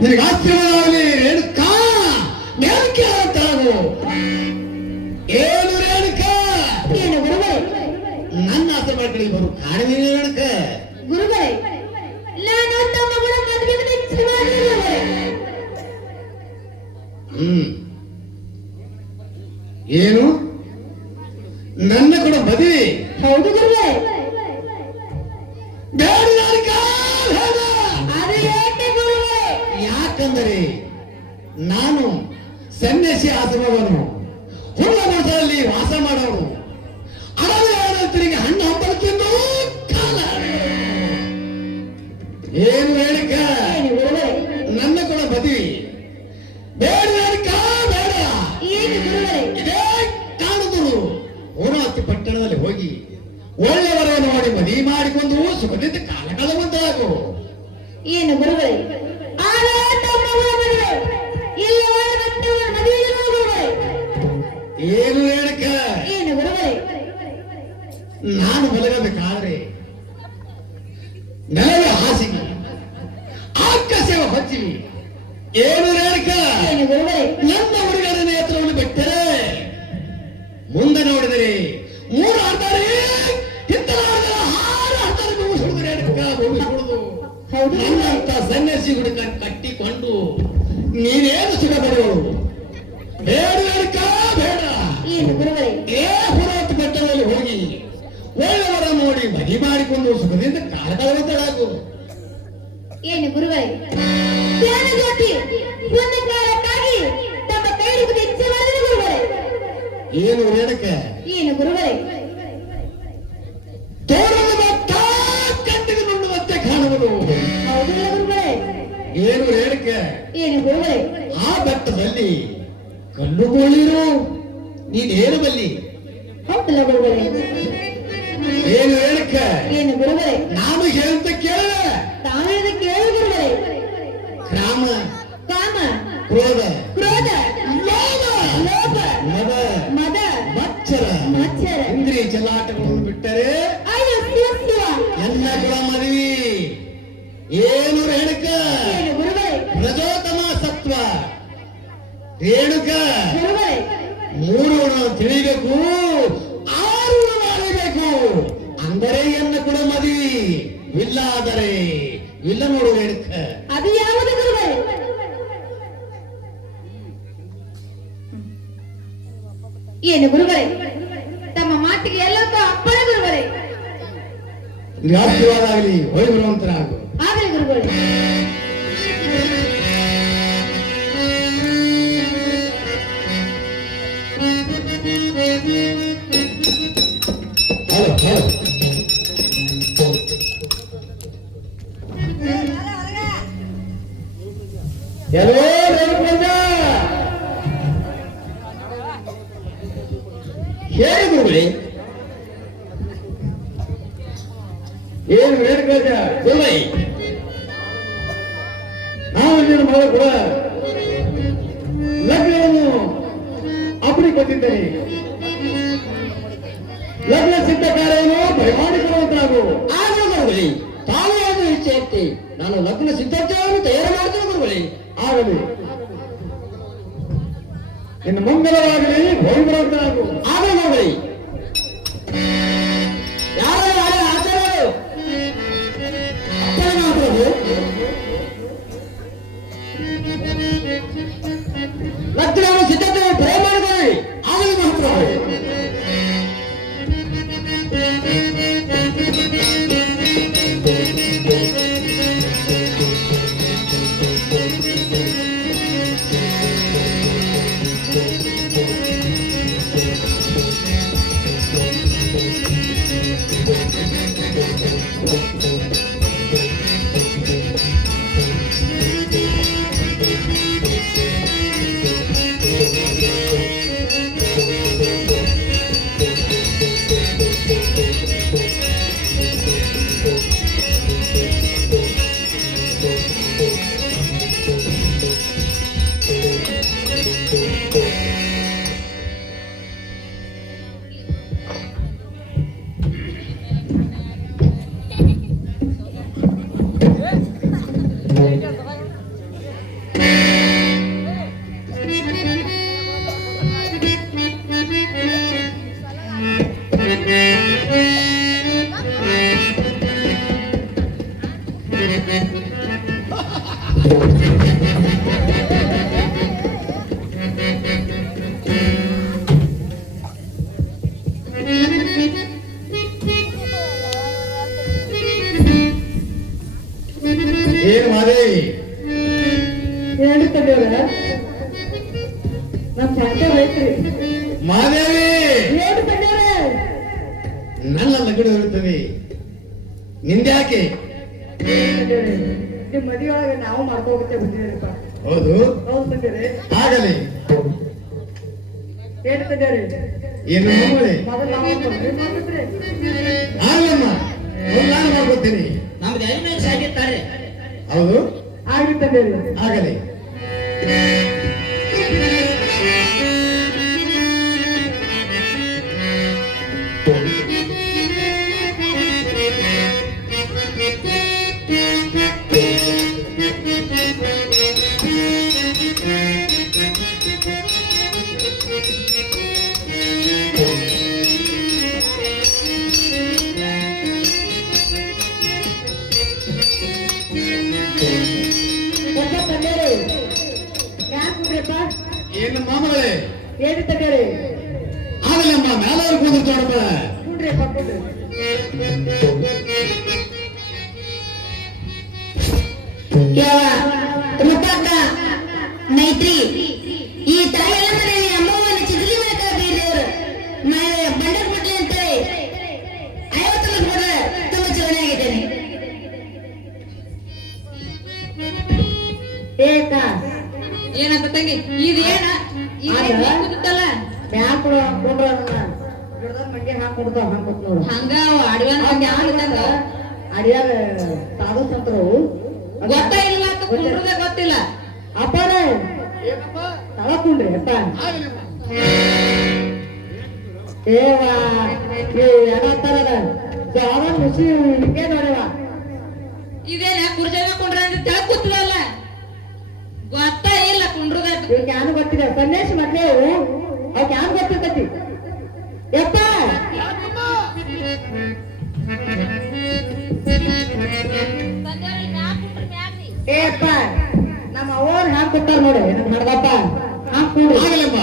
ನಿನಗೆ ಆಶ್ರಮದಲ್ಲಿ ರೇಣುಕಾ ನೇಣಿಕೆ ಅಂತಾಗು. ಏನು ರೇಣುಕಾ? ಏನು ಗುರುಗಳೇ? ನನ್ನ ಆಶ್ರಮ ಕಡೆ ಬರು ಕಾಣುವ ರೇಣುಕ. ಗುರುಗಳೇ, ನಾನು ತಮ್ಮ ಕೂಡ ಮದುವೆ ನಿಶ್ಚಯವಾಗಿರುವೆ. ಏನು ನನ್ನ ಕೂಡ ಮದುವೆ? ಹೌದು ಗುರುಗಳೇ. ಬೇಡ ರೇಣುಕಾ, ಬೇಡ. ಅದು ಏಕೆ ಗುರುಗಳೇ? ಯಾಕಂದರೆ ನಾನು ಸನ್ಯಾಸಿ ಆಶ್ರಮವನ್ನು ಹುಲ್ಲಮಠದಲ್ಲಿ ವಾಸ ಮಾಡೋನು. ಅಡವಿಗೆ ಹಣ್ಣು ಹಂಪಲು ತಿಂದು ಕಾಲ. ಏನು ರೇಣುಕ? ನನ್ನ ಕೂಡ ಮದುವೆ ಬೇಡ ರೇಣುಕಾ, ಬೇಡ. ಏನು ಗುರುಗಳೇ? ಇದೇ ಕಾಣುವುದು ಓನಾತಿ ಪಟ್ಟಣದಲ್ಲಿ ಹೋಗಿ ಒಳ್ಳೆಯವರ ನೋಡಿ ಮದುವೆ ಮಾಡಿಕೊಂಡು ಸುಖದಿಂದ ಕಾಲ ಕಳೆಯುವಂತಾಗು. ಏನು ಗುರುಗಳೇ? ಏನು ರೇಣುಕ? ಏನು ಗುರುಗಳೇ? ನಾನು ಬಲಗಬೇಕಾದ್ರೆ ನೆಲದ ಹಾಸಿಗೆ ಆಕಾಶವ ಹೊಚ್ಚಿವಿ. ಏನು ರೇಣುಕ? ಏನು ಗುರುಗಳೇ? ನನ್ನ ಹುಡುಗರ ನೇತ್ರವನ್ನು ಬಿಟ್ಟರೆ ಮುಂದೆ ನೋಡಿದರೆ 3 ಆಡ್ತಾರೆ, ಹಿತ್ತಲ ಆಡಿದರೆ 6 ಆಡ್ತಾರೆ. ಮುಗಿಸುವುದು ರೇಣುಕ, ಮುಗಿಸುವುದು. ನನ್ನಂತ ಸನ್ಯಾಸಿ ಹುಡುಗ ಕಟ್ಟಿಕೊಂಡು ನೀನೇನು ಸುಖ ಪಡೆಯುವುದು? ಬೇಡ ರೇಣುಕ, ಬೇಡ. ಏನು ಗುರುಗಳೇ? ಪುರಾತ ಬೆಟ್ಟದಲ್ಲಿ ಹೋಗಿ ಒಳ್ಳೆಯವರ ನೋಡಿ ಮದಿ ಮಾಡಿಕೊಂಡು ಸುಖದಿಂದ ಕಾಲ ಕಳೆಯುತ್ತಲಾಗು. ಏನು ಗುರುಗಳೇ? ಧ್ಯಾನ ಜ್ಯೋತಿ ಒಂದು ಕಾಲಕ್ಕಾಗಿ ತಮ್ಮ ಕೈ ಹಿಡಿದು ಇಚ್ಛೆ ಮಾಡಿದ ಗುರುಗಳೇ. ಏನು ರೇಣುಕ? ಏನು ಗುರುಗಳೇ? ತೋರಣದ ಭಕ್ತ ಕಣ್ಣಿಗೆ ನುಣ್ಣುವಂತೆ ಕಾಣುವುದು. ಹೌದಿಲ್ಲ ಗುರುಗಳೇ? ಏನು ರೇಣುಕ? ಏನು ಗುರುಗಳೇ? ಆ ಬೆಟ್ಟದಲ್ಲಿ ಕಲ್ಲುಗಳಿರು, ನೀನೇನು ಬಲ್ಲಿ? ಹೌದಿಲ್ಲ ಗುರುಗಳೇ? ಏನು ರೇಣುಕ? ಏನು ಗುರುಗಳೇ? ನಾನು ಹೇಳುತ್ತ ಕೇಳ. ತಾವೇನು ಕೇಳಿ ಗುರುಗಳೇ? ಕ್ರಾಮ, ಕಾಮ, ಕ್ರೋಧ, ಕ್ರೋಧ, ಲೋಭ, ಲೋಭ, ಮದ, ಮದ, ಮಚ್ಚರ, ಮತ್ಸರ, ಇಂದ್ರಿಯ ಚಲಾಟಗಳನ್ನು ಬಿಟ್ಟರೆ ಅಯ್ಯೋ ಎಲ್ಲ ಕೂಡ ಮದುವೆ. ಏನು ರೇಣುಕ? ಏನು ಗುರುಗಳೇ? ರಜೋತಮ ಸತ್ವ. ರೇಣುಕ, ಗುರುಗಳೇ? 3 ಗುಣ ತಿಳಿಬೇಕು, 6 ಗುಣ ಮಾಡಬೇಕು. ಅಂದರೆ ಎನ್ನ ಕೂಡ ಮದುವೆ. ಇಲ್ಲಾದರೆ ಇಲ್ಲ ನೋಡು ರೇಣುಕ. ಅದು ಯಾವುದು ಗುರುಗಳೇ? ಏನು ಗುರುಗಳೇ? ತಮ್ಮ ಮಾತಿಗೆ ಎಲ್ಲಕ್ಕೂ ಅಪ್ಪಣೆ ಗುರುಗಳೇ. ಆಶೀರ್ವಾದ ಆಗಲಿ, ಹೋಗಿ ಬರುವಂತರಾಗು. ಆಗಲಿ ಗುರುಗಳೇ. Hello hello. ಎಲ್ಲೋ ರೇಣುಕಂದ ಹೇಳಿ ಗುರುಗಳೇ. ಏನು ರೇಣುಕಂದ? ಗುರುಗಳೇ, ನಾವು ನಿನ್ನ ಮಗ ಕೂಡ ಲಗ್ನವನ್ನು ಅಪ್ಪಣೆ ಕೊಟ್ಟಿದ್ದೇನೆ. ಲಗ್ನ ಸಿದ್ಧ ಕಾರ್ಯವನ್ನು ಬರಮಾಡಿಕೊಳ್ಳುವಂತಾಗು. ಆಗಲಿ ಗುರುಗಳೇ, ತಾಳೆಯಾದ ಇಚ್ಛೆ ನಾನು ಲಗ್ನ ಸಿದ್ಧತೆಯನ್ನು ತಯಾರು ಮಾಡ್ತೇನೆ ಗುರುಗಳೇ. ಆಗಲಿ, ಇನ್ನು ಮಂಗಲವಾಗಲಿ, ಹೋಗಿ ಬರುವಂತಾಗು. ಆಗಲಿ ಗುರುಗಳೇ. ಯಾರು ಯಾರು ಆಚಾರ್ಯರು ಅಪ್ಪಣೆ ಮಾಡುವುದು? ಲಗ್ನವನ್ನು ಸಿದ್ಧತೆ ಪ್ರಯ ಮಾಡಿಕೊಳ್ಳಿ. ಆಗಲಿ ಮಾತ್ರ. ಏನು ಮಾದೇವಿ ಹೇಳ್ತದೇವ್ರ ನಮ್ ಸಂಖ್ಯೆ ಐತ್ರಿ ಮಾದೇವಿ ಹೇಳ್ತದೇವ್ರ ನನ್ನ ಲಗಡು ಇರುತ್ತದೆ ನಿಂದ್ಯಾಕೆ ನಿಮ್ ಮದಿ ಒಳಗೆ ನಾವು ಮಾಡ್ಕೋಬೇಕೆ ಬಂದಿದ್ದೀರಪ್ಪ ಹೌದು ಹೌದು ತಂದೇರಿ ಆಗಲಿ ಹೇಳ್ತದೇವ್ರಿ ಏನು ಮಾಮೂಲಿ ಮೊದಲು ನಾವು ಮಾಡ್ತಿದ್ರಿ ಆಗಲಮ್ಮ ನಾನು ಮಾಡ್ಕೊತೀನಿ ನಮ್ದು ಎಲಿಮೆಂಟ್ಸ್ ಆಗಿರ್ತಾರೆ. ಹೌದು ಆಗ್ಲಿ ತಂದೇರಿ ಆಗಲಿ ಎಲ್ಲ ತಂದೇರಿ ಯಾಕ್ರಿಪ್ಪ ಏನು ಮಾಮಗಳೇ ಹೇಳಿ ತಂದೇರಿ ಆಗಲಮ್ಮ ಮೇಲವ್ರು ಕೂದಿರ್ತಾಡಪ್ಪ ನೋಡ್ರಿಪ್ಪ ಕೊಡ್ರಿ ಯಾವ ರೂಪಕ್ಕ ಮೈತ್ರಿ ಈ ತಾಯಿಯೆಲ್ಲ ಮನೆಯಲ್ಲಿ ಅಮ್ಮವ್ವನ ಚಿದ್ಲಿ ಮಾಡಕ ಬೀರ್ದೇವ್ರು ಬಂಡರ್ ಬಿಡ್ಲಿ ಅಂತೇಳಿ 50 ಲಕ್ಷ ಕೊಟ್ರೆ ತುಂಬಾ ಚವಣೆ ಆಗಿದ್ದೇನೆ. ಏಕ ಏನಂತ ತಂಗಿ ಇದೇನ ಇದೇನಲ್ಲ ಬ್ಯಾಂಕ್ಗಳು ಹಾಕೊಂಡ್ರ ಗಿಡದ ಮಂಗೆ ಹಾಕೊಡ್ತಾವ ಹಾಕೊತ್ ನೋಡು ಹಂಗ ಅಡಿವಾನ ಹಂಗೆ ಆಡ್ದಂಗ ಅಡಿಯಾಗ ಸಾಧು ಸಂತರು ಗೊತ್ತಾಗಿಲ್ಲ ಅಂತ ಕುಂಡ್ರದೆ ಗೊತ್ತಿಲ್ಲ. ಅಪ್ಪಾರ ತಳಕುಂಡ್ರಿ ಅಪ್ಪ ಏವಾ ಏನಂತಾರದ ಜಾವ ಮುಸಿ ಹಿಂಗೆ ನೋಡವ ಇದೇನ ಕುರ್ಜಾಗ ಕುಂಡ್ರ ಅಂತ ತಳ ಕೂತದಲ್ಲ ಗೊತ್ತಾ ಇಲ್ಲ ಕುಂಡ್ರದ ಇವ್ರಿಗೆ ಯಾರು ಗೊತ್ತಿದೆ ಸನ್ಯಾಸ ಮಕ್ಕಳು ಅವ್ಕೆ ಯಾರು ಗೊತ್ತಿರ್ತೈತಿ ಯಪ್ಪ ಏಪ್ಪ ನಮ್ಮ ಅವ್ರು ಹಾಕೊಟ್ಟಾರ ನೋಡಿ ನಮ್ ಹಡ್ದಪ್ಪ ಹಾಕೊಂಡು ಆಗಲಮ್ಮ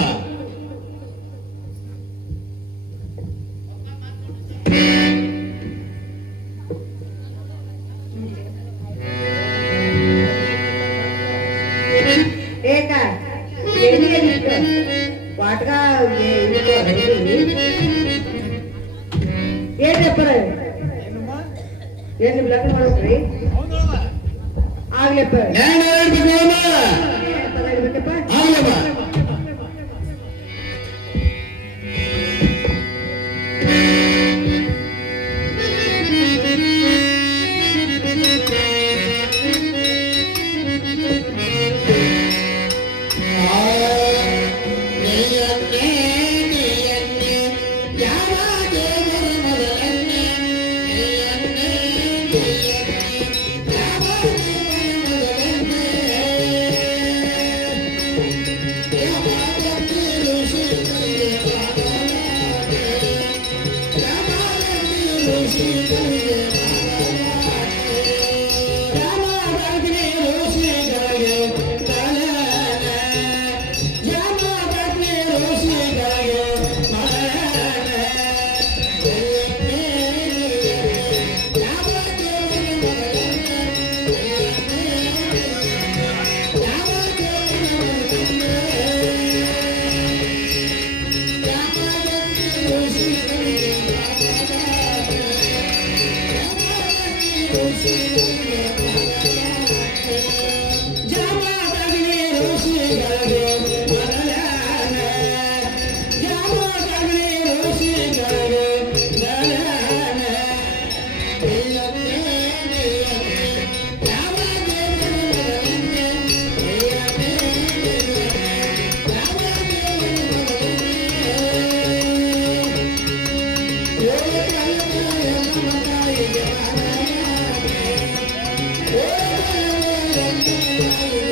ಏಕ ಎಲ್ಲಿಗೆ ನಿಂತು ವಾಟ್ಗ ಏನ್ರಪ್ಪ ಏನ್ ನಿಮ್ ಲಗ್ನ ಮಾಡ್ಬೇಕ್ರಿ ಆಗ್ಲಿಪ್ಪ ನ್ಯಾಯ ಹೇಳ್ಬೇಕು ಅಮ್ಮ ತಗೊಂಡ್ಬೇಕಪ್ಪ ಆಗಲಮ್ಮ Yeah.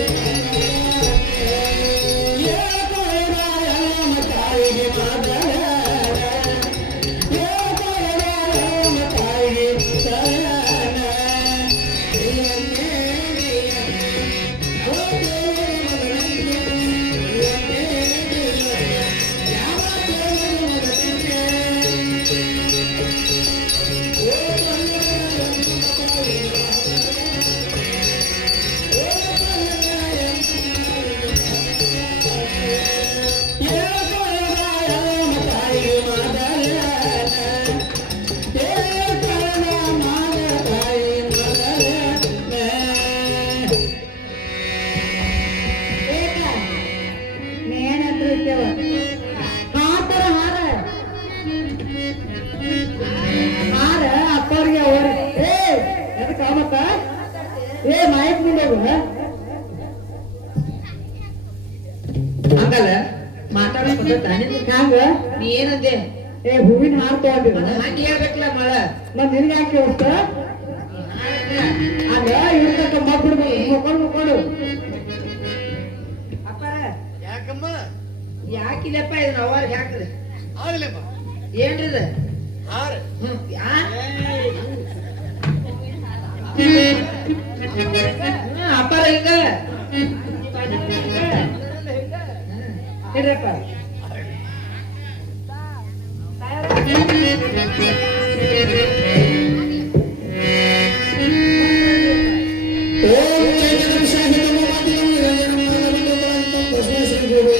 ಹಂಗಲ್ಲ ಮಾತಾಡೋ ಪದ್ಧತಿ ನಿನ್ ಹ್ಯಾಂಗ ನೀ ಏನಂದೆ ಏ ಹೂವಿನ ಹಾರ ತಗೊಂಡಿರ ಹಂಗೆ ಹೇಳ್ಬೇಕಲ್ಲ ಮಳ ನಾನ್ ನಿನ್ಗೆ ಯಾಕೆ ಕೇಳಿಸ್ತ ಆಗ ಇರ್ತಕ್ಕ ಮಕ್ಕಳು ಮಕ್ಕಳು ಅಪ್ಪಾರ ಯಾಕಮ್ಮ ಯಾಕಿಲ್ಲಪ್ಪ ಇದನ್ನ ಅವಾರ್ಗೆ ಹಾಕ್ರಿ ಆಗ್ಲಿಪ್ಪ ಏನ್ರಿದ ಹಾರ ಅಪ್ಪಾರ ಹಿಂಗ ಹೇಳ್ರಪ್ಪ ಓಂ ಚೈತನ್ಯ ಶಾಹಿತಂ ಮಾತಿಲಂ ನಿರಂಜನಂ ಮಾನವಂತಂ ತಸ್ಮೈ ಶ್ರೀ ಗುರುವೇ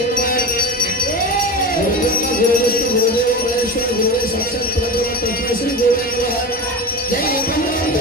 ನಮಃ ಗುರು ವಿಷ್ಣು ಗುರುದೇವ ಮಹೇಶ್ವರ ಗುರುವೇ ಸಾಕ್ಷಾತ್ ಪರಬ್ರಹ್ಮ ತಸ್ಮೈ ಶ್ರೀ ಗುರುವೇ ನಮಃ ಜೈ ಬ್ರಹ್ಮಾನಂದ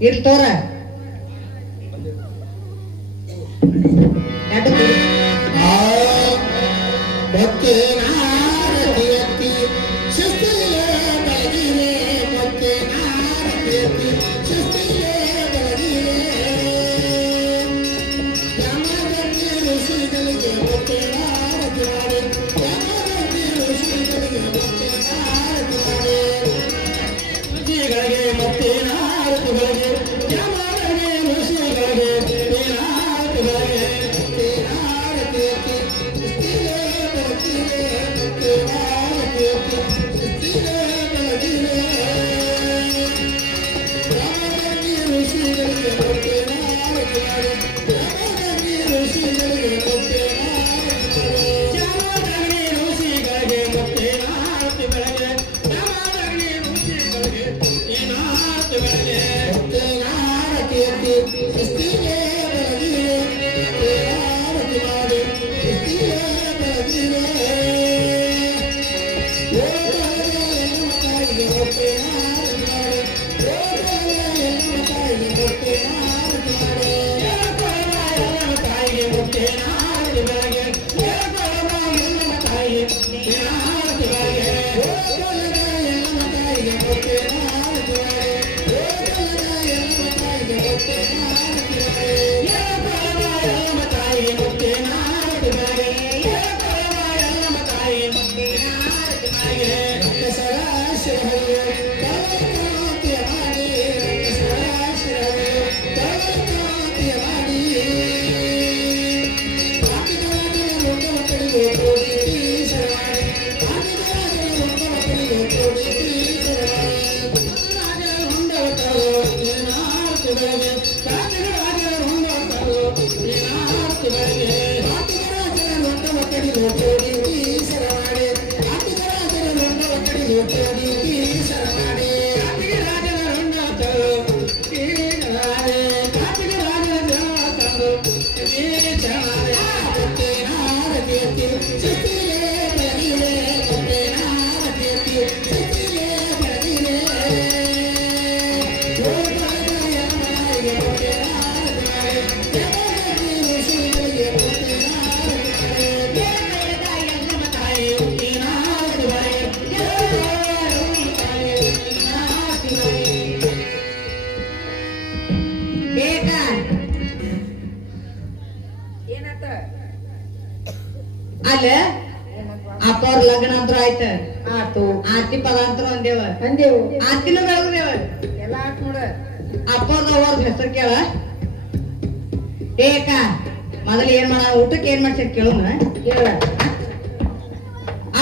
ಇರ್ಲಿ ತೋರ ಭಕ್ತೇನಾರತಿಯತಿ ಶಸ್ತ್ರಿಯೇ ಬೆಳಗಿರೆ ಭಕ್ತೇನಾರತಿಯತಿ ಶಸ್ತ್ರಿಯೇ ಬೆಳಗಿರೆ ಯಮಗಂಧಿ ಋಷಿಗಳಿಗೆ ಭಕ್ತೇನಾರತಿ ಮಾಡಿ ಯಮಗಂಧಿ ಋಷಿಗಳಿಗೆ ಭಕ್ತೇನಾರತಿ ಮಾಡಿ ಋಷಿಗಳಿಗೆ ಭಕ್ತೇನಾರತಿಗಳಿಗೆ ಯಮಗಂಧಿ ಋಷಿಗಳಿಗೆ ಭಕ್ತೇನಾರತಿಗಳಿಗೆ ಅಲ್ಲೇ ಅಪ್ಪವ್ರ ಲಗ್ನ ಅಂತ್ರ ಆಯ್ತ ಆತು ಆರ್ತಿ ಪದ ಅಂತ ಅಂದೇವ ಅಂದೇವು ಆರ್ತಿನೂ ಬೆಳಗ್ದೇವ ಎಲ್ಲ ಆತ್ ನೋಡ ಅಪ್ಪವ್ರದ ಅವ್ರದ್ ಹೆಸರು ಕೇಳ ಏಕ ಮೊದಲು ಏನ್ ಮಾಡ ಊಟಕ್ಕೆ ಏನ್ ಮಾಡ್ಸಿರ್ ಕೇಳೋಣ ಕೇಳ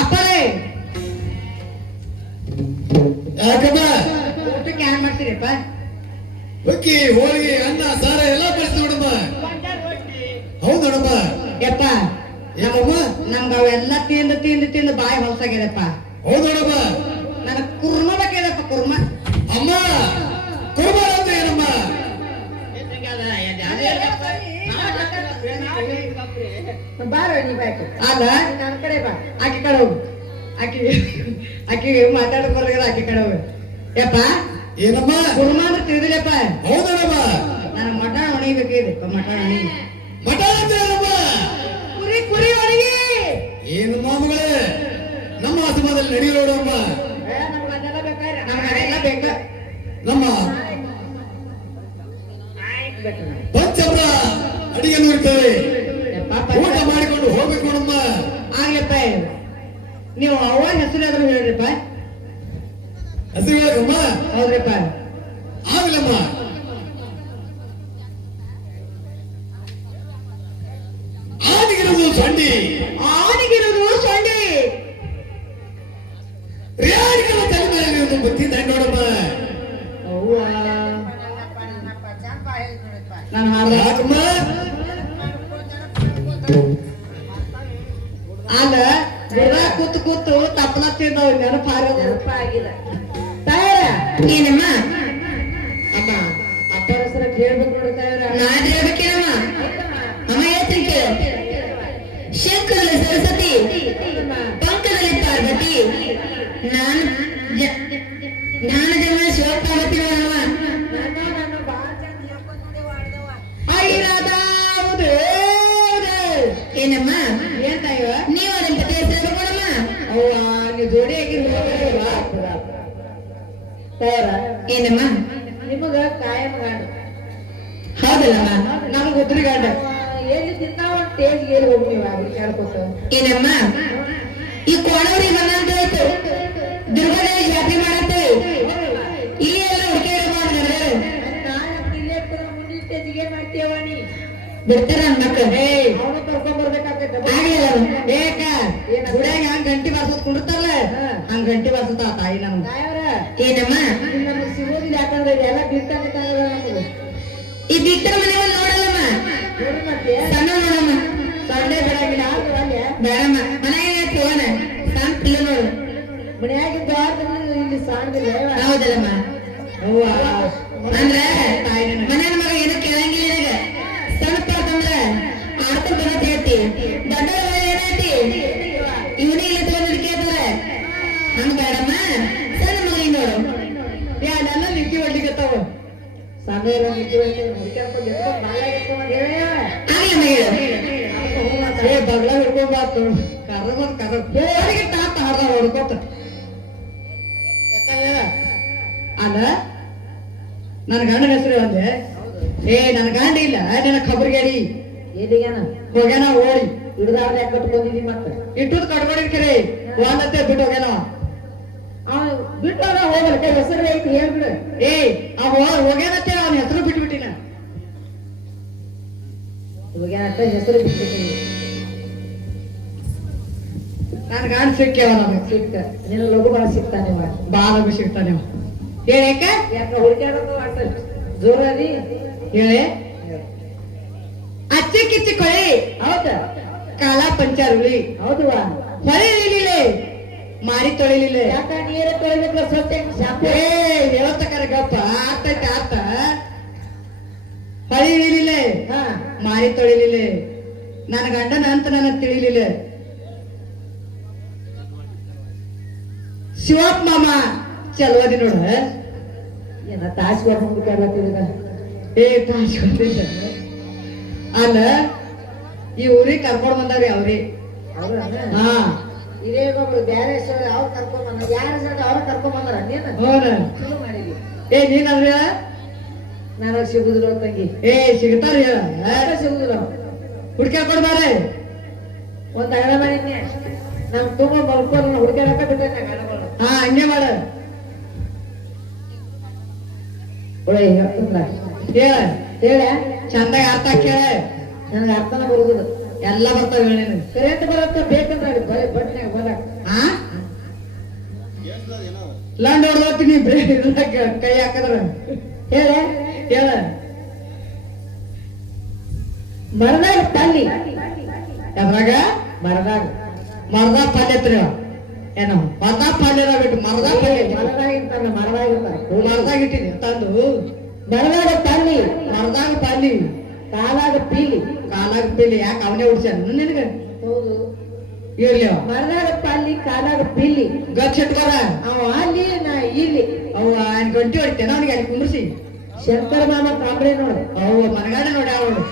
ಅಪ್ಪರೇ ಯಾಕಮ್ಮ ಊಟಕ್ಕೆ ಏನ್ ಮಾಡ್ತೀರಪ್ಪ ಹುಕ್ಕಿ ಹೋಳಿಗೆ ಅನ್ನ ಸಾರ ಎಲ್ಲ ಕಳಿಸ್ತು ನೋಡಮ್ಮ. ಹೌದು ನೋಡಮ್ಮ. ಯಪ್ಪ ಏನಮ್ಮ ನಮ್ಗ ಅವೆಲ್ಲ ತಿಂದು ತಿಂದು ತಿಂದು ಬಾಯಿ ಹೊಲಸಾಗ್ಯದಪ್ಪ ಹೌದು ನೋಡಮ್ಮ. ನನಗ್ ಕುರ್ಮ ಬೇಕಿದಪ್ಪ ಕುರ್ಮ ಅಮ್ಮ ಕುರ್ಬಾರ ಅಂತ ಏನಮ್ಮ? ಬಾರ ನೀ ಬಾಯ್ತು ಅಲ್ಲ ನನ್ನ ಕಡೆ ಬಾ ಆಕಿ ಕಡೆ ಹೋಗು ಆಕಿ ಆಕಿಗೆ ಮಾತಾಡಕ್ ಬರಲ್ಲ ಆಕಿ ಕಡೆ ಹೋಗು ಯಪ್ಪ ಏನಮ್ಮ ಕುರ್ಮ ಅಂದ್ರೆ ತಿಳಿದಿಲ್ಲಪ್ಪ ಹೌದು ನೋಡಮ್ಮ. ನನಗ್ ಮಟನ್ ಒಣಗಿಬೇಕಿದೆಪ್ಪ ಮಟನ್ ಒಣಗಿ ಮಠ ಅಂತ ಏನಮ್ಮ? ಕುರಿ ಕುರಿ ಒಣಗಿ ಏನಮ್ಮ ಮಗಳೇ ನಮ್ಮ ಆಶ್ರಮದಲ್ಲಿ ನಡೆಯ ನೋಡಮ್ಮ. ನಮ್ಗೆ ಅದೆಲ್ಲ ಬೇಕಾದ್ರೆ ನಮ್ಗೆಲ್ಲ ಬೇಕ ನಮ್ಮ ಪಂಚಪ್ರ ಅಡಿಗೆ ನೋಡ್ತೇವೆ. ಊಟ ಮಾಡಿಕೊಂಡು ಹೋಗ್ಬೇಕು ನೋಡಮ್ಮ. ಆಗ್ಲಪ್ಪ ನೀವು ಅವ್ವ ಹೆಸರು ಆದ್ರೂ ಹೇಳ್ರಿಪ್ಪ ಹಸಿರು ಹೇಳಮ್ಮ. ಹೌದ್ರಿಪ್ಪ ಆಗ್ಲಮ್ಮ. ಆದಿಗಿರೋದು ಸಂಡಿ ಆನಿಗಿರೋದು ಸೊಂಡಿ ರಿಯಾಡಿಗಳ ತಲೆ ಮೇಲೆ ಇರೋದು ಬತ್ತಿ ದಂಡ ನೋಡಮ್ಮ. ಅವ್ವ ನಾನು ಹಾಡ್ದ ಯಾಕಮ್ಮ ಅಲ್ಲ ಗಿಡ ಕೂತು ಕೂತು ತಪ್ಪಲ ತಿಂದವ್ ನೆನಪು ಹಾರೋದು ನೆನಪ ಆಗಿಲ್ಲ ತಯಾರ ಏನಮ್ಮ ಅಮ್ಮ ಅಪ್ಪರ ಹೆಸರು ಕೇಳ್ಬೇಕು ನೋಡ್ತಾರ ನಾನ್ ಹೇಳ್ಬೇಕೇನಮ್ಮ ಅಮ್ಮ ಹೇಳ್ತಿಕೆ ಶಂಕರಲ್ಲಿ ಸರಸ್ವತಿ ಪಂಕದಲ್ಲಿ ಪಾರ್ವತಿ ನಾನು ಜ್ಞಾನ ಜನ್ಮ ಶಿವಪಾರ್ವತಿ ನೋಡಮ್ಮ ನಾನು ಬಾಳ ಚಂದ ಹೇಳ್ಕೊಂಡು ನೋಡಿ ವಾಡ್ದವ ಐರಾದಾವುದು ಏನಮ್ಮ ಏನ್ ತಾಯಿವ ನೀವು ಅದನ್ನ ಪತಿ ಹೆಸರು ಕೊಡಮ್ಮ ಅವ್ವ ನೀವು ಜೋಡಿ ಆಗಿರ್ವ ತಯಾರ ಏನಮ್ಮ ನಿಮಗ ಕಾಯಂ ಗಾಂಡ ಹೌದಲ್ಲಮ್ಮ ನಮ್ಗೆ ಉದ್ರಿ ಗಂಡ ಎಲ್ಲಿ ತಿಂತಾವ ಟೇಜ್ ಏರಿ ಹೋಗಿ ನೀವು ವಿಚಾರಕೋತ ಏನಮ್ಮ ಈ ಕೋಣವ್ರಿಗೆ ಬಂದಂತ ಆಯ್ತು ದುರ್ಗಾದೇವಿ ಜಾತ್ರೆ ಮಾಡತ್ತೆ ಇಲ್ಲಿ ಎಲ್ಲ ಹುಡುಕಿಯಾರ ಮಾಡಿದ್ರೆ ಇಲ್ಲೇ ಮುಂದಿನ ಟೇಜ್ಗೆ ಮಾಡ್ತೀವ ನೀ ಬಿಡ್ತಾರ ನನ್ ಮಕ್ಳು ಅವನು ಕರ್ಕೊಂಡ್ ಬರ್ಬೇಕಾಗ್ತೈತೆ ಆಗ್ಲಿಲ್ಲ ಏಕ ಗುಡಿಯಾಗ ಹಂಗ ಗಂಟಿ ಬಾರ್ಸೋದ್ ಕುಂಡಿರ್ತಾರಲ್ಲ ಹಂಗ ಗಂಟಿ ಬಾರ್ಸತ ಆ ತಾಯಿ ನಮ್ಗೆ ತಾಯವ್ರ ಏನಮ್ಮ ನಮ್ಗೆ ಸಿಗೋದಿಲ್ಲ ಯಾಕಂದ್ರೆ ಎಲ್ಲ ಬಿಡ್ತಾನೆ ನಮಗೆ ಈ ಬಿಟ್ಟರ ಮನೆ ಒಂದು ನೋಡಲ್ಲಮ್ಮ ನೋಡಿ ಮತ್ತೆ ಸಣ್ಣ ನೋಡಮ್ಮ ಸಂಡೆ ಬಿಡಂಗಿಲ್ಲ ಅಲ್ಲೇ ಬೇಡಮ್ಮ ಮನೆಗೆ ಹೋಗೋಣ ಸಣ್ಣ ಪಿಲ್ಲ ನೋಡು ಮನೆಯಾಗಿದ್ದ ಇಲ್ಲಿ ಸಾಣದಿಲ್ಲ ಹೌದಲ್ಲಮ್ಮ ಅವ್ವ ಅಂದ್ರ ಮನೆಯ ಮಗ ಏನು ಕೇಳಂಗಿಲ್ಲ ಈಗ ಸಣ್ಣ ಪಾತಂದ್ರ ಆಡ್ಕೊಂಡು ಬರತ್ ಹೇಳ್ತಿ ದೊಡ್ಡ ಏನೈತಿ ಇವನೇ ಇಲ್ಲ ತಗೊಂಡ್ ಕೇಳ್ತಾರ ಹಂಗ ಬೇಡಮ್ಮ ಸಣ್ಣ ಮಗ ನೋಡು ಎಲ್ಲ ನಿಂತಿ ಹೊಡ್ಲಿಕತ್ತಾವ ಸಮಯ ಹುಡುಕ್ಯಾಡ್ಕೊಂಡು ಎತ್ಕೊಂಡು ಬಾಲಾಗಿರ್ಕೊಂಡು ಆಗ್ಲಮ್ಮ ಹೇಳು ಏ ಬಗ್ಲ ಹಿಡ್ಕೊಂಬಾತು ಕರ್ರಿಗೆ ತಾತ ಹಾರ್ದ ಹೊಡ್ಕೋತ ಅಲ್ಲ ನನ್ನ ಗಂಡನ ಹೆಸರು ಅಂದೆ ಏ ನನ್ನ ಗಂಡ ಇಲ್ಲ ನಿನ್ನ ಖಬರ್ಗೇಡಿ ಎಲ್ಲಿಗೇನ ಹೋಗ್ಯಾನ ಓಡಿ ಹಿಡ್ದಾವ್ರ ಯಾಕೆ ಕಟ್ಕೊಂಡಿದಿ ಮತ್ತೆ ಇಟ್ಟುದ್ ಕಟ್ಕೊಂಡಿರ್ತೀರಿ ಒಂದತ್ತೆ ಬಿಟ್ಟು ಹೋಗ್ಯಾನ ಬಿಟ್ಟವ್ರ ಹೋಗಲ್ಲ ಹೆಸರು ಐತಿ ಹೇಳ್ಬಿಡು ಏ ಅವ ಹೋಗ್ಯಾನತ್ತೆ ಅವನ ಹೆಸರು ಬಿಟ್ಬಿಟ್ಟಿನ ಹೋಗ್ಯಾನಂತ ಹೆಸರು ಬಿಟ್ಬಿಟ್ಟಿನಿ ನನ್ನ ಗಂಡ ಸಿಕ್ಕ್ಯಾವ ನಮಗೆ ಸಿಕ್ಕ ನಿನ್ನ ಲಘು ಬಾಳ ಸಿಗ್ತಾನೆ ಅವ. ಬಾಳ ಸಿಗ್ತಾನೆ ಅವ ಹೇಳೇಕ ಯಾಕ ಹುಡುಕ್ಯಾಡೋದು ಅಷ್ಟ ಜೋರದಿ ಹೇಳಿ ಅಚ್ಚಿ ಕಿಚ್ಚಿ ಕೊಳಿ ಹೌದ ಕಾಲ ಪಂಚಾರುಳಿ ಹೌದವಾ ಹೊಳಿ ಇಳಿಲಿಲ್ಲ ಮಾರಿ ತೊಳಿಲಿಲ್ಲ ಯಾಕ ನೀರ ತೊಳಿಬೇಕು ಸ್ವಚ್ಛ ಶಾಂಪು ಏ ಹೇಳತ್ತಕರ ಗಪ್ಪ ಆಗ್ತೈತೆ ಆತ ಹೊಳಿ ಇಳಿಲಿಲ್ಲ ಹಾ ಮಾರಿ ತೊಳಿಲಿಲ್ಲ ನನ್ನ ಗಂಡನ ಅಂತ ನನಗ್ ತಿಳಿಲಿಲ್ಲ ಶಿವಪ್ಪ ಮಾಮ ಚಲೋದಿ ನೋಡ ಏನ ತಾಸ್ಕೊಂಡು ಹುಡುಕ್ಯಾಡ್ಲತ್ತಿದ ಏ ತಾಸ್ಕೊಂಡಿದ್ದ ಅಲ್ಲ ಈ ಊರಿಗೆ ಕರ್ಕೊಂಡ್ ಬಂದಾವ್ರಿ ಅವ್ರಿ ಅವ್ರ ಹಾ ಇದೇ ಒಬ್ರು ಬ್ಯಾರೆ ಹೆಸರು ಅವ್ರು ಕರ್ಕೊಂಡ್ ಬಂದ ಯಾರ ಹೆಸರು ಅವ್ರ ಕರ್ಕೊಂಡ್ ಬಂದಾರ ನೀನು ಹೌದ ಚಲೋ ಮಾಡಿದ್ವಿ ಏ ನೀನ್ ಅದ್ರ ನಾನು ಸಿಗುದಿಲ್ಲ ತಂಗಿ ಏ ಸಿಗ್ತಾರ ಹೇಳ ಯಾಕ ಸಿಗುದಿಲ್ಲ ಹುಡ್ಕ್ಯಾಡ್ಕೊಂಡ್ ಬಾರೆ ಒಂದ್ ಅಗಲ ಮಾಡಿದ್ನಿ ನಮ್ ತುಂಬ ಮಲ್ಕೋರ್ ಹುಡುಗಿಯರ ಹಾ ಹಂಗೆ ಮಾಡ ಹೇಳ ಹೇಳ ಚಂದಾಗ ಅರ್ಥ ಕೇಳ ನನಗೆ ಅರ್ಥನ ಬರುದಿಲ್ಲ ಎಲ್ಲ ಬರ್ತಾವ ಹೇಳಿ ಕರೆಂಟ್ ಬರತ್ತ ಬೇಕಂದ್ರೆ ಬಟ್ನಾಗ ಬರಕ್ ಹಾ ಲಂಡ್ ಹೊಡ್ದೋತೀನಿ ಕೈ ಹಾಕದ್ರ ಹೇಳ ಹೇಳ ಮರದಾಗ ತಲ್ಲಿ ಎದ್ರಾಗ ಮರದಾಗ ಮರದ ಪಲ್ಯ ಹತ್ರ ಏನು ಮರದ ಪಲ್ಯ ಬಿಟ್ಟು ಮರದ ಪಲ್ಯ ಮರದಾಗ ಇರ್ತಾನೆ ಮರದಾಗ ಇರ್ತಾನೆ ಮರದಾಗ ಇಟ್ಟಿನಿ ತಂದು ಮರದಾಗ ತಲ್ಲಿ ಮರದಾಗ ಪಲ್ಲಿ ಕಾಲಾಗ ಪೀಲಿ ಕಾಲಾಗ ಪೀಲಿ ಯಾಕೆ ಅವನೇ ಉಡ್ಸ್ಯಾನ ನಿನಗ ಹೌದು ಇರ್ಲಿ ಮರದಾಗ ಪಲ್ಲಿ ಕಾಲಾಗ ಪೀಲಿ ಗಚ್ಚ ಇಟ್ಕೊಳ ಅವ ಅಲ್ಲಿ ನಾ ಇಲ್ಲಿ ಅವ ಗಂಟಿ ಹೊಡಿತೇನ ಅವನಿಗೆ ಅಲ್ಲಿ ಕುಂದ್ರಿಸಿ ಶಂಕರ ಮಾಮ ಕಾಂಬ್ರೆ ನೋಡು ಅವು ಮನಗಾಡ ನೋಡಿ ಅವಳು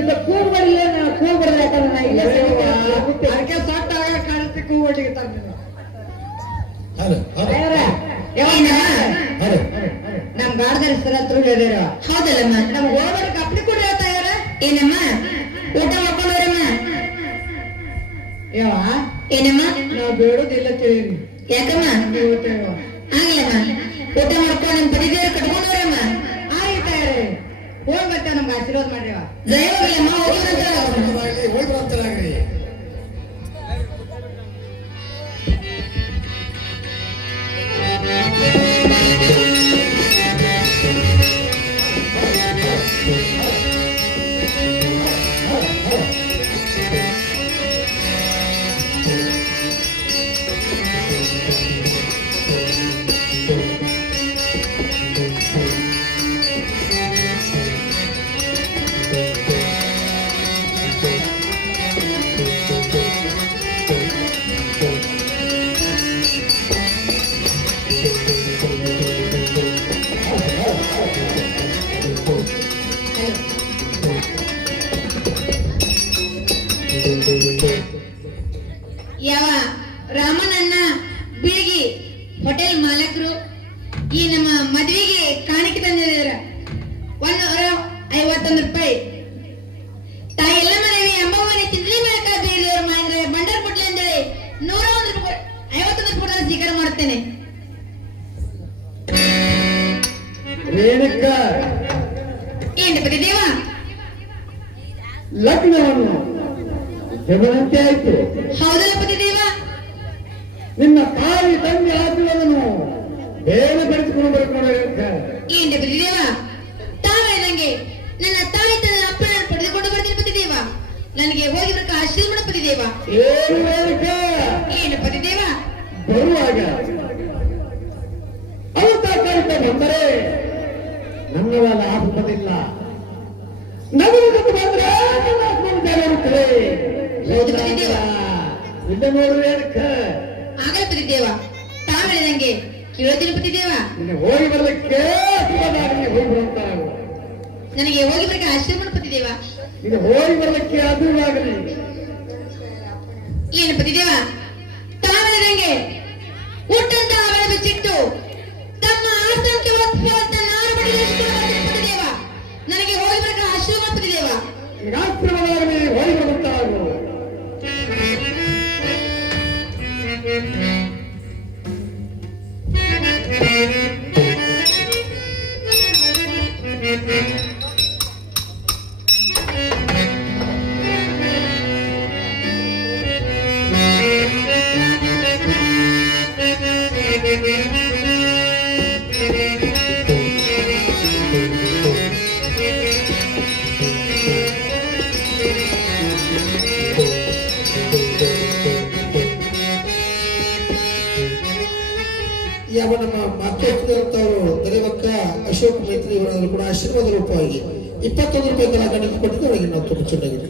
ಇಲ್ಲ ಕೂಗ್ ಬರಲಿಲ್ಲ ನಾವು ಕೂಗ್ ಬರಲ್ಲ ಯಾಕಂದ್ರೆ ನಾ ಇಲ್ಲ ಅದಕ್ಕೆ ಸೊಟ್ಟ ಆಗ ಕಾಣಿಸ್ತಿ ಕೂಗೊಟ್ಟಿಗೆ ಹಲೋ ಹಲೋ ಹಲೋ ನಮ್ ಗಾರ್ಡನ್ ಸರ ಹತ್ರ ಹೇಳಿರ ಹೌದಲ್ಲಮ್ಮ ನಮ್ ಗೋಬರ್ ಕಪ್ಪಲಿ ಕೂಡ ಹೇಳ್ತಾ ಯಾರ ಏನಮ್ಮ ಊಟ ಮಾಡ್ಕೊಂಡವ್ರಮ್ಮ ಯಾವ ಏನಮ್ಮ ನಾವು ಬೇಡೋದಿಲ್ಲ ತಿಳಿರಿ ಯಾಕಮ್ಮ ಇವತ್ತೇವ ಆಗ್ಲಮ್ಮ ಊಟ ಮಾಡ್ಕೊಂಡು ನಿಮ್ ಪತಿದೇವ್ರ ಕಟ್ಕೊಂಡವ್ರಮ್ಮ ಆಯ್ತಾರೆ ಹೋಗಿ ಮತ್ತೆ ನಮ್ಗೆ ಆಶೀರ್ವಾದ ಮಾಡ್ರಿವ ಜಯವಾಗಲಮ್ಮ ಹೋಗಿರಂತ ಹೋಗಿ ಬರಂತರಾಗ್ರಿ ಯಾವ ರಾಮನನ್ನ ಬೀಳಿಗಿ ಹೋಟೆಲ್ ಮಾಲಕರು ಈ ನಮ್ಮ ಮದ್ವೆಗೆ ಕಾಣಿಕೆ ತಂದಿರ 151 ರೂಪಾಯಿ ತಾಯಿ ಎಲ್ಲ ಮನೆಗೆ ಅಮ್ಮವ್ವನೇ ತಿಂದ್ಲಿ ಮೇಳಕ ಬೀಳಿಯವ್ರ ಮಾಡಿದ್ರೆ ಬಂಡಾರ್ ಕೊಡ್ಲಿ ಅಂತೇಳಿ 151 ರೂಪಾಯಿ 51 ರೂಪಾಯಿ ಸ್ವೀಕಾರ ಮಾಡುತ್ತೇನೆ ರೇಣುಕ ಏನು ಪತಿದೇವ ಲಗ್ನವನ್ನು ಜಗದಂತೆ ಆಯ್ತು. ಹೌದಲ್ಲ ಪತಿದೇವ ನಿನ್ನ ತಾಯಿ ತಂದೆ ಆಶೀರ್ವಾದನು ಬೇಗ ಪಡಿಸಿಕೊಂಡು ಬರ್ಕೊಂಡು ಏನು ಪತಿದೇವ ತಾವೇನಂಗೆ ನನ್ನ ತಾಯಿ ತನ್ನ ಅಪ್ಪನ ಪಡೆದುಕೊಂಡು ಬರ್ತೀನಿ ಪತಿದೇವ ನನಗೆ ಹೋಗಿ ಬರಕ ಆಶೀರ್ವಾದ ಪತಿದೇವ ಏನು ರೇಣುಕ ಏನು ಪತಿದೇವ ಬರುವಾಗ ಅವತ ಕರಿತ ಬಂದರೆ ನನ್ನವಾದ ಆಗುವುದಿಲ್ಲ. ನಮಗೆ ಬಂದ್ರೆ ನನ್ನ ಆತ್ಮವಿಚಾರ ಇರುತ್ತದೆ. ಹೌದು ಪತಿದೇವ ಇಲ್ಲ ನೋಡು ರೇಣುಕ ಆಗಲ್ಲ ಪತಿದೇವ ತಾವೇನಂಗೆ ಕೇಳೋದಿಲ್ಲ ಪತಿದೇವ ನಿನ್ನ ಹೋಗಿ ಬರಲಿಕ್ಕೆ ಆಶೀರ್ವಾದ ಹೋಗಿ ಬರುತ್ತಾರೆ. ನನಗೆ ಹೋಗಿ ಬರಕ ಆಶೀರ್ವಾದ ಪತಿದೇವ ಇದು ಹೋಗಿ ಬರಲಿಕ್ಕೆ ಅದುವಾಗಲಿ. ಏನು ಪತಿದೇವ ತಾವೇನಂಗೆ ಹುಟ್ಟಂತ ಅವಳ ಬಿಚ್ಚಿಟ್ಟು ತಮ್ಮ ಆಸಂಖ್ಯ ವಸ್ತುವಂತ ನಾನು ಪತಿದೇವ ನನಗೆ ಹೋಗಿ ಬರಕ ಆಶೀರ್ವಾದ ಪತಿದೇವ ಆಶ್ರಮವಾಗಲಿ ಹೋಗಿ ಬರುತ್ತಾರೆ. ಯಾವ ನಮ್ಮ ಮಾತೃತ್ವದವರು ದೈವಕ್ಕ ಅಶೋಕ್ ಮೈತ್ರಿ ಅವರಾದರೂ ಕೂಡ ಆಶೀರ್ವಾದ ರೂಪವಾಗಿ 21 ರೂಪಾಯಿ ಕಲಾಕಂಡ ಕೊಟ್ಟಿದ್ದು ಅವರಿಗೆ ನಾವು ತುಂಬ ಚೆನ್ನಾಗಿದೆ.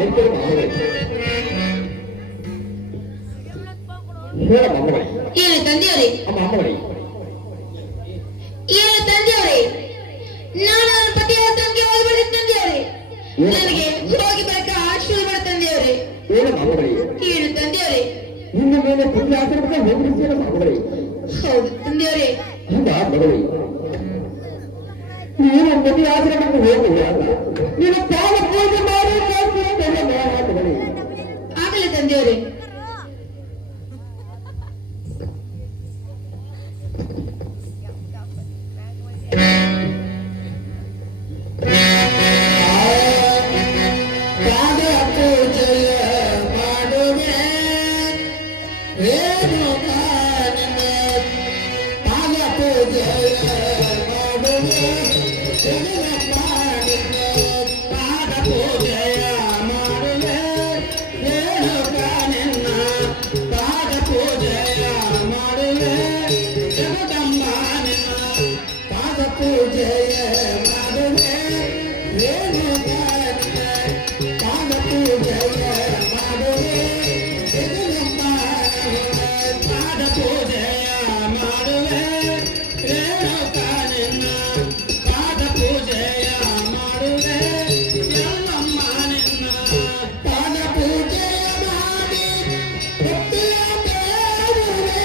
ನಿಂತಿರುವ ಮಾಮಗಳೇ. ಹೇಳ ಮಾಮಗಳೇ. ಏನು ತಂದೆಯವರೇ? ಮಾಮಗಳೇ, ಏನು ತಂದೆಯವರೇ? ನಾನು ನನ್ನ ಪತಿಯ ತಂದೆ ಹೋಗಿ ತಂದೆಯವರೇ, ನನಗೆ ಹೋಗಿ ಬರಕ ಆಶೀರ್ವಾದ ತಂದೆಯವರೇ. ಹೇಳ ಮಾಮಗಳೇ. ಏನು ತಂದೆಯವರೇ? ನಿನ್ನ ಮೇಲೆ ಪುಣ್ಯ ಆಶ್ರಮಕ್ಕೆ ಹೋಗಿರ್ತೀರ ಮಾಮಗಳೇ. ಹೌದು ತಂದೆಯವರೇ. ಹೌದಾ ಮಗಳೇ? ನೀನು ಮದುವೆ ಆಶ್ರಮಕ್ಕೆ ಹೋಗುವಾಗ ನೀನು ಪಾದ ಪೂಜೆ ಮಾಡಿ ಮಾತುಗಳೇ. ಆಗಲಿ ತಂದೆಯವರೇ. ಪಾದ ಪೂಜೆಯ ಮಾಡುವೆ ರೇಣುಕಾ ನಿನ್ನ ಪಾದ ಪೂಜೆಯ ಮಾಡುವೆ ಜಗದಮ್ಮ ನಿನ್ನ ಪಾದ ಪೂಜೆಯ ಮಾಡುವೆ ರೇಣುಕಾ ನಿನ್ನ ಪಾದ ಪೂಜೆಯ ಮಾಡುವೆ ಜಗದಮ್ಮ ನಿನ್ನ ಪಾದ ಪೂಜೆಯ ಮಾಡುವೆ ರೇಣುಕಾ ಪಾದ ಪೂಜೆಯ ಮಾಡುವೆ ಜಗದಮ್ಮ ಪಾದ ಪೂಜೆಯ ಮಾಡುವೆ ರೇಣುಕಾ ನಿನ್ನ ಪಾದ ಪೂಜೆಯ ಮಾಡುವೆ ಎಲ್ಲಮ್ಮ ನಿನ್ನ ಪಾದ ಪೂಜೆಯ ಮಾಡಿ ಭಕ್ತಿಯ ಬೇಡುವೆ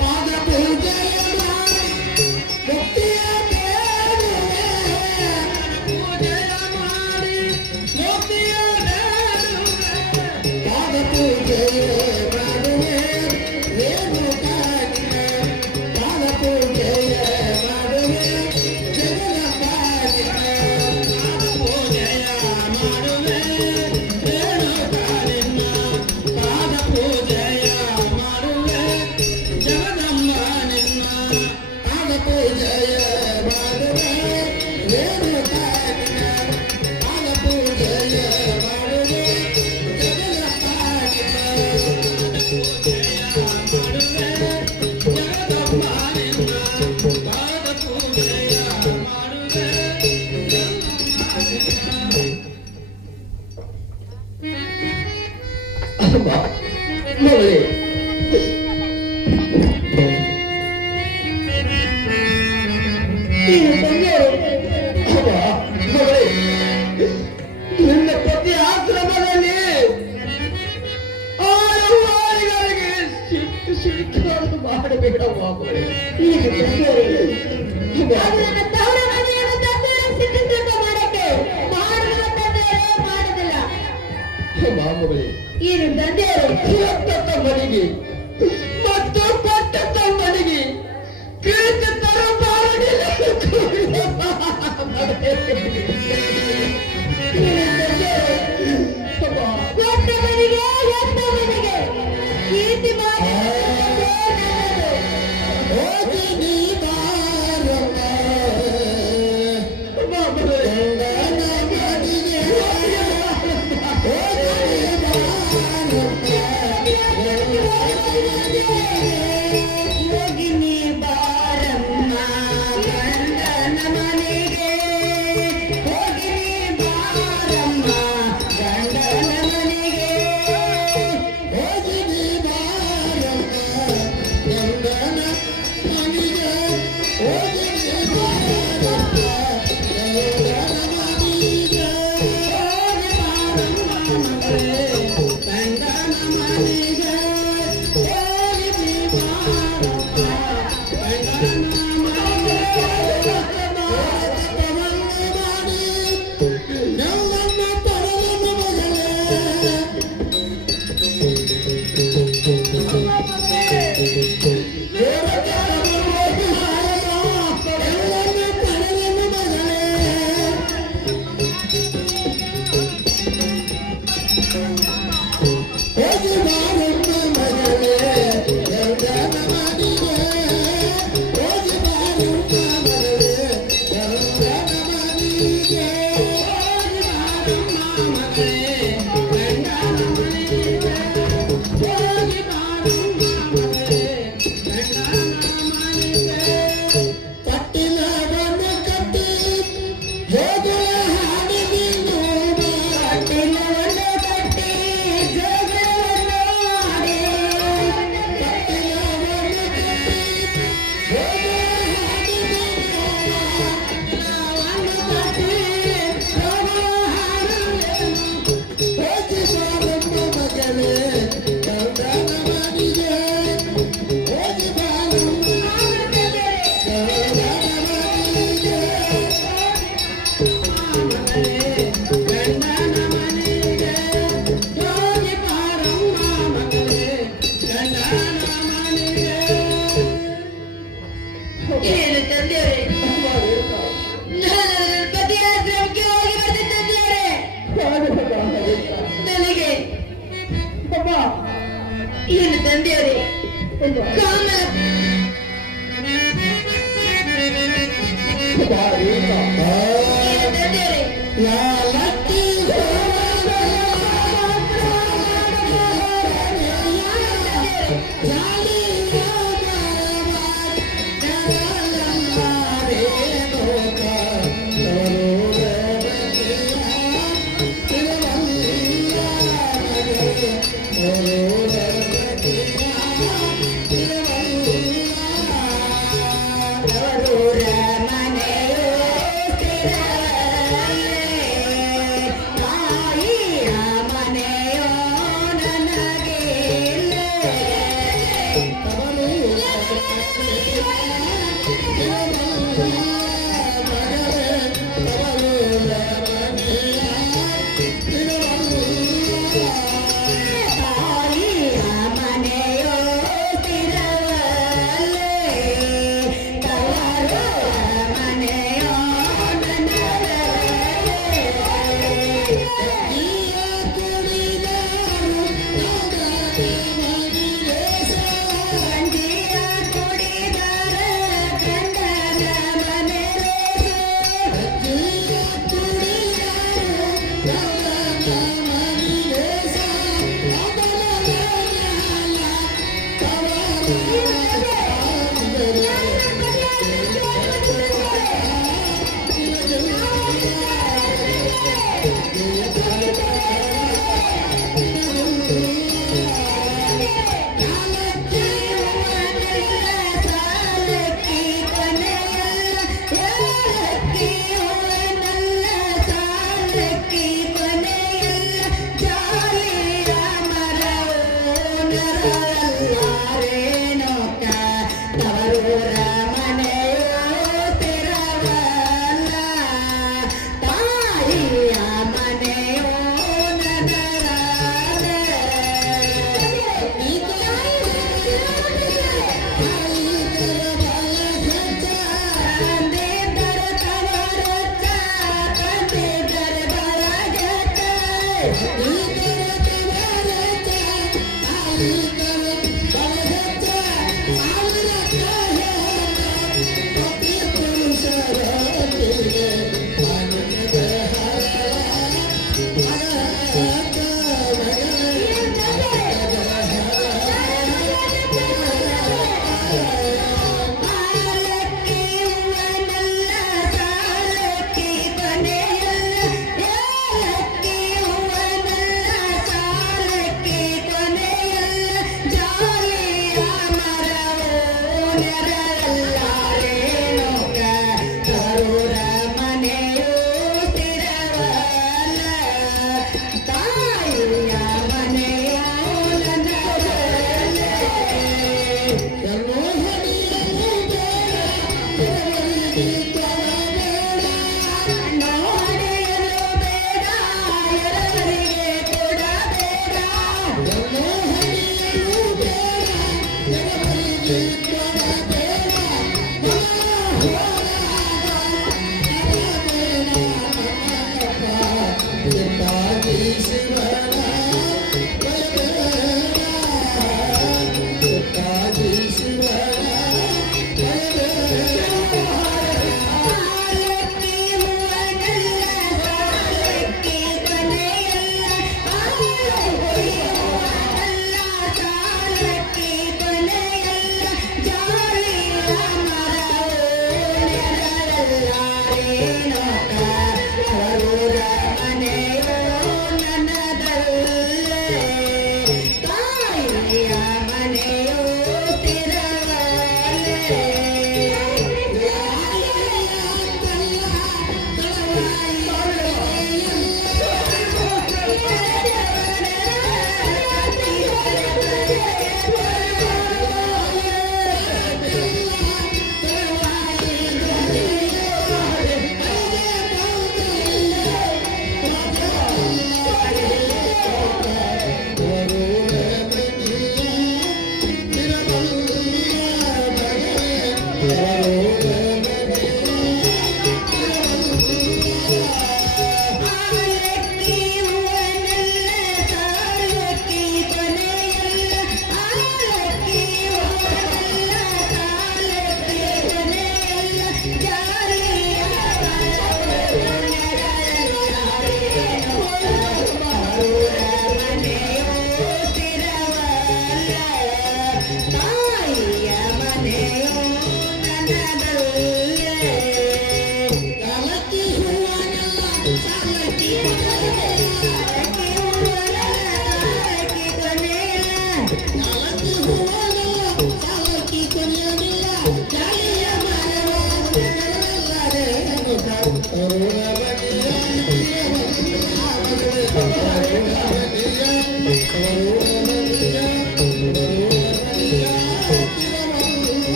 ಪಾದ ಪೂಜೆಯ ಮಾಡಿ ಮುಕ್ತಿಯ ಬೇಡುವೆ ಪೂಜೆಯ ಮಾಡಿ ಮುಕ್ತಿಯ ಬೇಡುವೆ ಪಾದ ಪೂಜೆಯ ಮಾಡುವೆ ರೇಣುಕಾ ನಿನ್ನ ಪಾದ ಪೂಜೆಯ ಮಾಡುವೆ ಜಗದಮ್ಮ ನಿನ್ನ ಪಾದ ಪೂಜೆಯ ಮಾಡುವೆ ರೇಣುಕಾ ನಿನ್ನ ಪಾದ ಪೂಜೆಯ ಮಾಡುವೆ ಜಗದಮ್ಮ ನಿನ್ನ ಪಾದ ಪೂಜೆಯ ಮಾಡುವೆ ರೇಣುಕಾ ನಿನ್ನ ಪಾದ ಪೂಜೆಯ ಮಾಡುವೆ ಜಗದಮ್ಮ ನಿನ್ನ ಪಾದ ಪೂಜೆಯ ಮಾಡುವೆ ಮಗಳೇ, ಏನು ತಂದೆಯವರೇ? ಮಗಳೇ, ನಿನ್ನ ಪತಿ ಆಶ್ರಮದಲ್ಲಿ 6 ವಾರಗಳಿಗೆ ಸಿಕ್ಕಾಡು ಮಾಡಬೇಡ ಮಗಳೇ. ಏನು ತಂದೆಯವರೇ? ಅದು ನನ್ನ ತವರ ಮನೆಯನ್ನು ತಂದೆಯವರೇ ಸಿದ್ಧತೆ ಮಾಡಕ್ಕೆ ಮಾಡುವ ತಂದೆಯವರೇ ಮಾಡುದಿಲ್ಲ. ಮಗಳೇ, ಏನು ತಂದೆಯವರೇ? ಕೊಟ್ಟ ಮನೆಗೆ ಮತ್ತು ಕೊಟ್ಟ ಮನೆಗೆ ಕೀರ್ತಿ ತರಬಾರದಿಲ್ಲ. ಒಟ್ಟ ಮನೆಗೆ ಕೀರ್ತಿ ಮಾಡಿ ಹೋಗಿ ನೀ ಬಾರಮ್ಮ ಗಂಡನ ಮನೆಗೆ ಹೋಗಿ ಯೋಗಿನಿ ಬಾರಮ್ಮ ಗಂಡನ ಮನೆಗೆ ಹೋಗಿನಿ ಬಾರಮ್ಮ ಗಂಡನ ಮನೆಗೆ ಹೋಗಿ ನೀ ಬಾರಮ್ಮ ಗಂಡನ ಮನೆಗೆ ಹೋಗಿ ನೀ ಬಾರಮ್ಮ ಗಂಡನ ಮನೆಗೆ ಹೋಗಿ ಬಾರಮ್ಮ ಮಗಳೇ ಗಂಡನ ಮನೆಗೆ ಹೋಗಿ ನೀ ಬಾರಮ್ಮ ಗಂಡನ ಮನೆಗೆ ತಪವನ್ನು ಮಾಡಿ ನಮ್ಮನ್ನ ಪರಮ ಮಗಳೇ ಪಟ್ಟಿಲ ಏನು ತಂದೆಯವರು ಕಾಮ ಏನು ತಂದೆಯವರೇ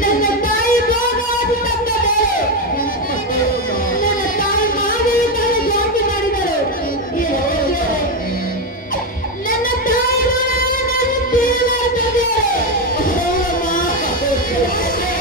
ನನ್ನ ತಾಯಿ ಭೋಗವಾದ ತಕ್ಕ ಬೇರೆ. ನನ್ನ ತಾಯಿ ಮಾದೇವಿ ತಾಯಿ ಜಾತಿ ಮಾಡಿದರು. ನನ್ನ ತಾಯಿ ನಾನು ತೀರ್ಮಾನಿಸಿದ್ದೇನೆ. ನನ್ನ ತಾಯಿ ಮಾದೇವಿ ಮಾತಾಡ್ತಿದ್ದಾರೆ.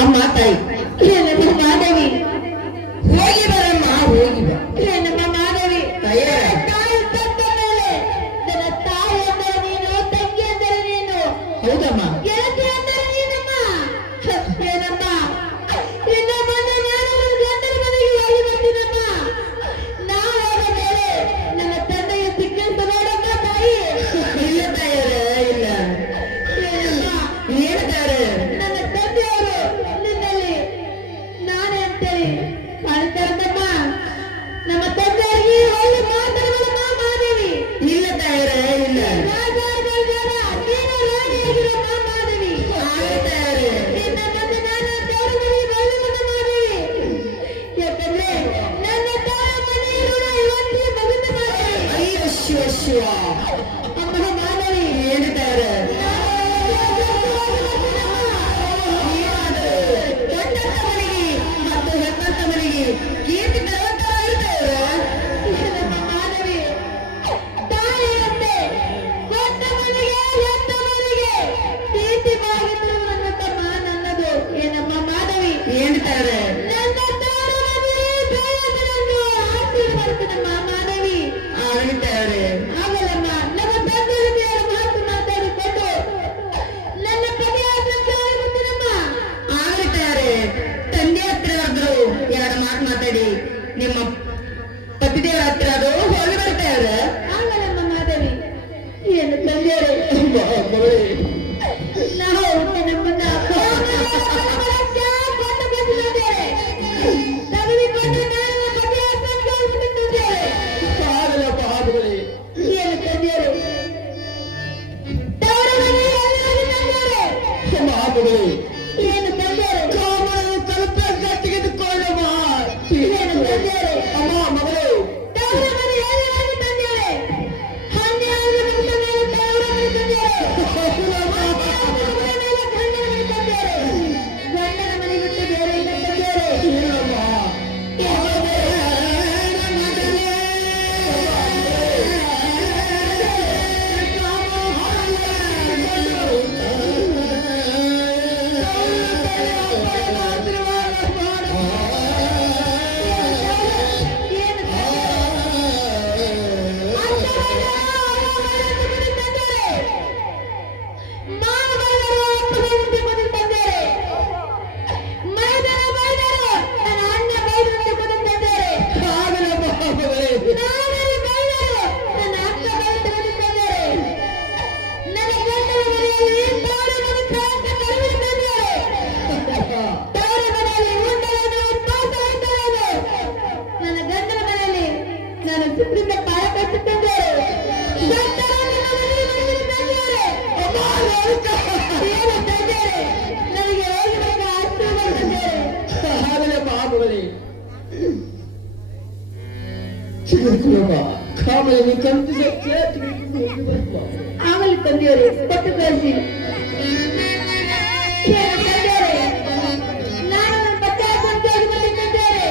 ಅಮ್ಮ ತಾಯಿ ನಮ್ಮ ಮಾದೇವಿ ಹೋಗಿ ಬರಮ್ಮ, ಹೋಗಿ ಬಾ. ನಮ್ಮ ಮಾದೇವಿ ತಾಯೇ, ತಾಯಿ ಸತ್ತ ಮೇಲೆ ನನ್ನ ತಾಯಿ ಅಂದರೆ ನೀನು, ತಂಗಿ ಅಂದರೆ ನೀನು, ಹೌದಮ್ಮ. ಗೆಳತಿ ಅಂದರೆ ನೀನಮ್ಮ. ಏನಮ್ಮ ಇನ್ನು ಮುಂದೆ ನಾನು ನನ್ನ ಗಂಡನ ಮನೆಗೆ ಹೋಗಿ ಬರ್ತೀನಮ್ಮ. ನಾವು ಹೋದ ಮೇಲೆ ನನ್ನ ತಂದೆಗೆ ಸಿಕ್ಕಂತ ನೋಡಮ್ಮ ತಾಯಿ. ಇಲ್ಲ ತಾಯರೇ, ಇಲ್ಲ. ಏನಮ್ಮ ಹೇಳ್ತಾರೆ ನನ್ನ ತಂದೆಯವರು ನಿನ್ನಲ್ಲಿ ನಾನೇ ಅಂತೇಳಿ ಕಾಣ್ತಾರಮ್ಮ. ನಮ್ಮ ತಂದೆಯವರಿಗೆ ಒಳ್ಳೆ ಮಾತಾಡೋದಮ್ಮ ಮಾದೇವಿ. ಇಲ್ಲ ತಾಯರೇ, ಇಲ್ಲ. ರಾಜಾರ್ಗಳ್ಗಾರ ನೀನು ರಾಣಿಯಾಗಿರಮ್ಮ ಮಾದೇವಿ. ಆಗ್ತಾರೆ. ನಿನ್ನ ಮುಂದೆ ನಾನು ದೇವರ ಮನೆಗೆ ಬರಲಿಲ್ಲ ಮಾದೇವಿ. ಯಾಕಂದ್ರೆ ನನ್ನ ತಾಯಿ ಮನೆಯ ಇವತ್ತಿಗೆ ಮಗುತ ಮಾದೇವಿ. ಅಯ್ಯೋ ಶಿವ ಶಿವ. ಅಮ್ಮ ಮಾದೇವಿ ಹೇಳ್ತಾರೆ ಗಂಡನ ಮನೆಗೆ ಮತ್ತು ಹೆಣ್ಣಂತ ಮನೆಗೆ ಕೀರ್ತಿ ತರುವಂತರಾಗಿರ್ತಾರೆ. ನಮ್ಮ ಮಾನವಿ ತಾಯಿಯಂತೆ ಕೊಟ್ಟ ಮನೆಗೆ ಹೆತ್ತ ಮನೆಗೆ ಪ್ರೀತಿವಾಗಿದ್ರು ನನ್ನ ತಮ್ಮ ನನ್ನದು. ಏನಮ್ಮ ಮಾನವಿ ಹೇಳ್ತಾರೆ ನನ್ನ ತವರು ಮನೆ ಬೆಳಗಿನಂದು ಆಶೀರ್ವದಿಸಿದಮ್ಮ ಮಾನವಿ. ಆಗ್ತಾರೆ. ಆಗಲಮ್ಮ ನಮ್ಮ ತಂದೆಯ ಮಾತು ಮಾತಾಡಿಕೊಂಡು ನನ್ನ ಪತಿಯಾದ ಬಂದಿರಮ್ಮ. ಆಗ್ತಾರೆ. ತಂದೆ ಹತ್ತಿರ ಆದ್ರು ಎರಡು ಮಾತು ಮಾತಾಡಿ ನಿಮ್ಮ ಪತಿದೇವರ ಹತ್ತಿರ ಅದು ಹೋಗಿ ಬರ್ತಾರೆ. ಆಗಲಮ್ಮ ಮಾಧವಿ ಏನು ತಂದೆಯರೇ, ನಾವು ನಮ್ಮನ್ನ ತೆಗೆದುಕೊಂಡು ನಾನು ಪತಿಯ ಸಂಕಲ್ಪಿಸುತ್ತಿದ್ದೇವೆ. ಏನು ತಂದೆಯರೇ, ತವರ ಮನೆಯಲ್ಲಿ ತಂದೆಯರೇ, ಏನು ತಂದೆಯರೇ, ಏನು ತಂದೆಯರೇ, ತವರ ಮನೆಯಲ್ಲಿ ತಂದೆಯರೇ, ಹನ್ನೆರಡು ನಿಮಿಷ ಮೇಲೆ ತವರ ಮನೆ ತಂದೆಯರೇ, ಗಂಡನ ಮನೆ ಬಿಟ್ಟು ಬೇರೆ ಇಲ್ಲ ತಂದೆಯರೇ. ನಾನು ಸುಪ್ರೀಂ ಪಾಯ ಕಟ್ಟುತ್ತಿದ್ದೇನೆ. ನನಗೆ ಹೋಗಿ ಆಶೀರ್ವದಿಸಿದ್ದೇನೆ. ಆಗಲಿ ತಂದೆಯರೇ, ಕೊಟ್ಟು ಕಳಿಸಿ. ನಾನು ನನ್ನ ಪತ್ತೆಯ ಸಂಖ್ಯೆಯಾಗಿ ಬಂದಿದ್ದೇನೆ.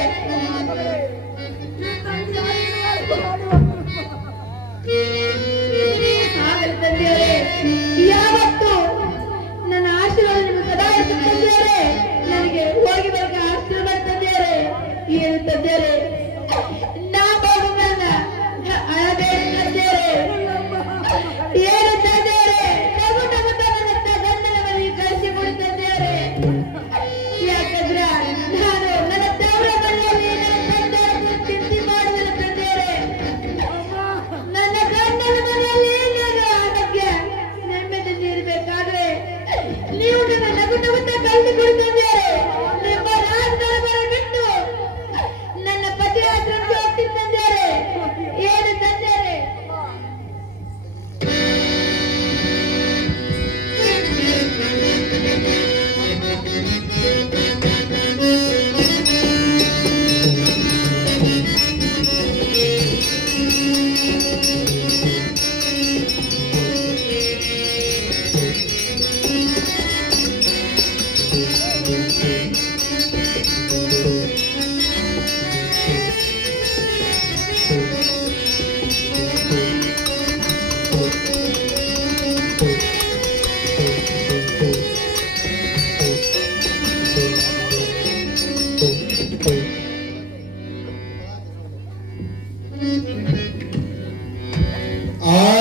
ಆಗಲಿ ತಂದೆಯರೇ, ಯಾವತ್ತು ನನ್ನ ಆಶೀರ್ವಾದ ನಿಮಗೆ ಸದಾ ಇರುತ್ತೆ ತಂದೆಯರೇ. ನನಗೆ ಹೋಗಿ ಬರಕ್ಕೆ ಆಶೀರ್ವಾದ ತಂದೆಯರೇ. ಏನು ತಂದೆಯರೇ, ನಾ ನನ್ನ ಅಳಬೇಡಿ ತಂದೆಯರೇ. ಏನು ತಂದೆಯರೇ, ನಗು ನಗುತ್ತಾ ನನ್ನ ಗಂಡನ ಮನೆಗೆ ಕಳಿಸಿಕೊಡಿ ತಂದೆಯರೇ. ಯಾಕಂದ್ರೆ ನಾನು ನನ್ನ ತವರ ಮನೆಯಲ್ಲಿ ನನ್ನ ತಂದೆಯನ್ನು ಚಿಂತಿಸಿ ಆ